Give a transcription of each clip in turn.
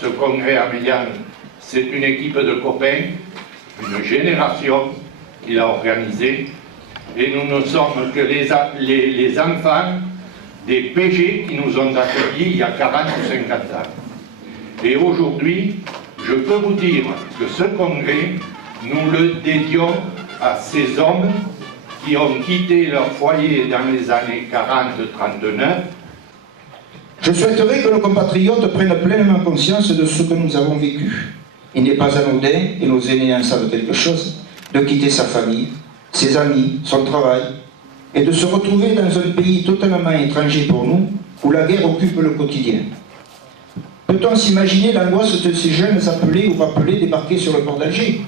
Ce congrès à Meillan, c'est une équipe de copains, une génération qui l'a organisé, et nous ne sommes que les enfants des PG qui nous ont accueillis il y a 40 ou 50 ans. Et aujourd'hui, je peux vous dire que ce congrès, nous le dédions à ces hommes qui ont quitté leur foyer dans les années 40-39. Je souhaiterais que nos compatriotes prennent pleinement conscience de ce que nous avons vécu. Il n'est pas anodin, et nos aînés en savent quelque chose, de quitter sa famille, ses amis, son travail, et de se retrouver dans un pays totalement étranger pour nous, où la guerre occupe le quotidien. Peut-on s'imaginer l'angoisse de ces jeunes appelés ou rappelés débarquer sur le port d'Alger?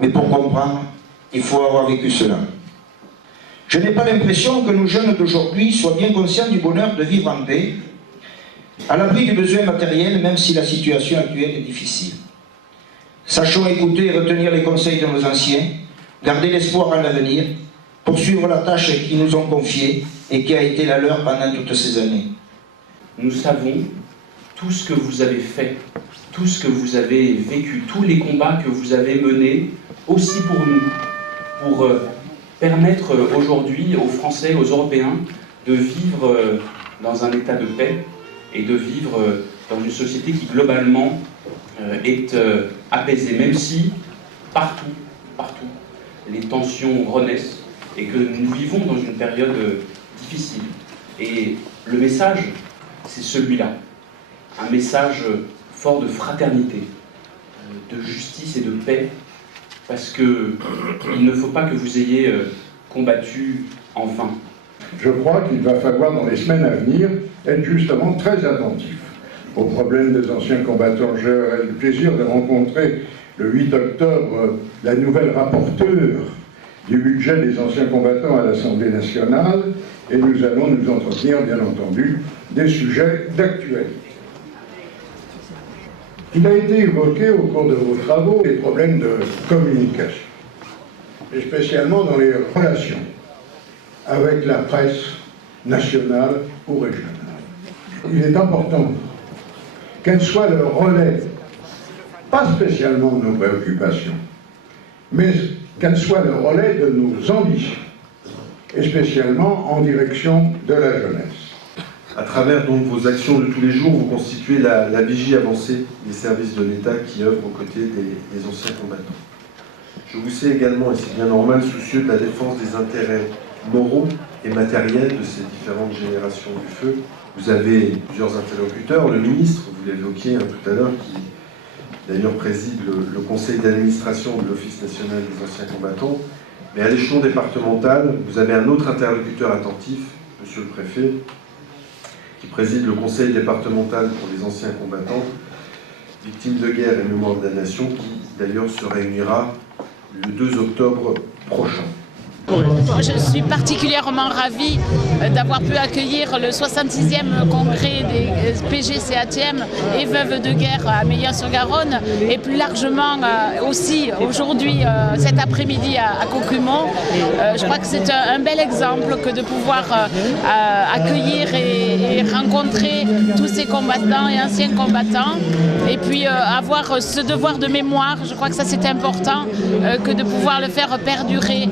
Mais pour comprendre, il faut avoir vécu cela. Je n'ai pas l'impression que nos jeunes d'aujourd'hui soient bien conscients du bonheur de vivre en paix, à l'abri du besoin matériel, même si la situation actuelle est difficile. Sachons écouter et retenir les conseils de nos anciens, garder l'espoir en l'avenir, poursuivre la tâche qu'ils nous ont confiée et qui a été la leur pendant toutes ces années. Nous savons tout ce que vous avez fait, tout ce que vous avez vécu, tous les combats que vous avez menés, aussi pour nous, pour permettre aujourd'hui aux Français, aux Européens, de vivre dans un état de paix et de vivre dans une société qui globalement est apaisée, même si partout, les tensions renaissent et que nous vivons dans une période difficile. Et le message, c'est celui-là, un message fort de fraternité, de justice et de paix, parce qu'il ne faut pas que vous ayez combattu en vain. Je crois qu'il va falloir dans les semaines à venir être justement très attentif aux problèmes des anciens combattants. J'ai eu le plaisir de rencontrer le 8 octobre la nouvelle rapporteure du budget des anciens combattants à l'Assemblée nationale et nous allons nous entretenir bien entendu des sujets d'actualité. Il a été évoqué au cours de vos travaux les problèmes de communication, et spécialement dans les relations avec la presse nationale ou régionale. Il est important qu'elle soit le relais, pas spécialement de nos préoccupations, mais qu'elle soit le relais de nos ambitions, et spécialement en direction de la jeunesse. À travers donc vos actions de tous les jours, vous constituez la vigie avancée des services de l'État qui œuvrent aux côtés des anciens combattants. Je vous sais également, et c'est bien normal, soucieux de la défense des intérêts moraux et matériels de ces différentes générations du feu. Vous avez plusieurs interlocuteurs, le ministre, vous l'évoquiez tout à l'heure, qui d'ailleurs préside le conseil d'administration de l'Office national des anciens combattants, mais à l'échelon départemental, vous avez un autre interlocuteur attentif, monsieur le préfet, qui préside le conseil départemental pour les anciens combattants, victimes de guerre et mémoire de la nation, qui d'ailleurs se réunira le 2 octobre prochain. Je suis particulièrement ravie d'avoir pu accueillir le 66e congrès des PG-CATM et veuves de guerre à Meillan-sur-Garonne et plus largement aussi aujourd'hui, cet après-midi à Cocumont. Je crois que c'est un bel exemple que de pouvoir accueillir et rencontrer tous ces combattants et anciens combattants et puis avoir ce devoir de mémoire. Je crois que ça c'est important que de pouvoir le faire perdurer.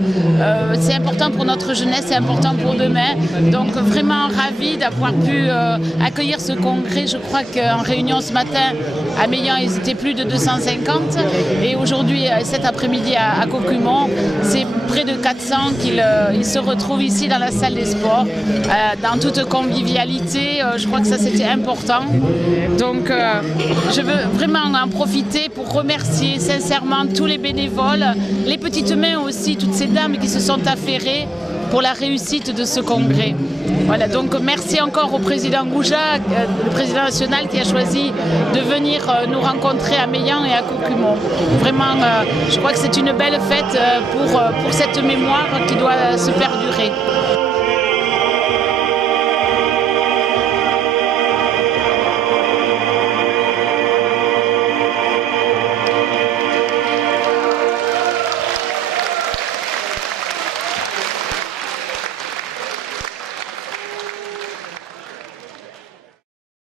C'est important pour notre jeunesse, c'est important pour demain. Donc vraiment ravi d'avoir pu accueillir ce congrès. Je crois qu'en réunion ce matin à Meillan, ils étaient plus de 250. Et aujourd'hui, cet après-midi à Cocumont, c'est près de 400 qu'ils se retrouvent ici dans la salle des sports, dans toute convivialité. Je crois que ça c'était important. Donc je veux vraiment en profiter pour remercier sincèrement tous les bénévoles, les petites mains aussi, toutes ces dames qui se sont affairées pour la réussite de ce congrès. Voilà, donc merci encore au président Gouja, le président national qui a choisi de venir nous rencontrer à Meillan et à Cocumont. Vraiment, je crois que c'est une belle fête pour cette mémoire qui doit se permettre.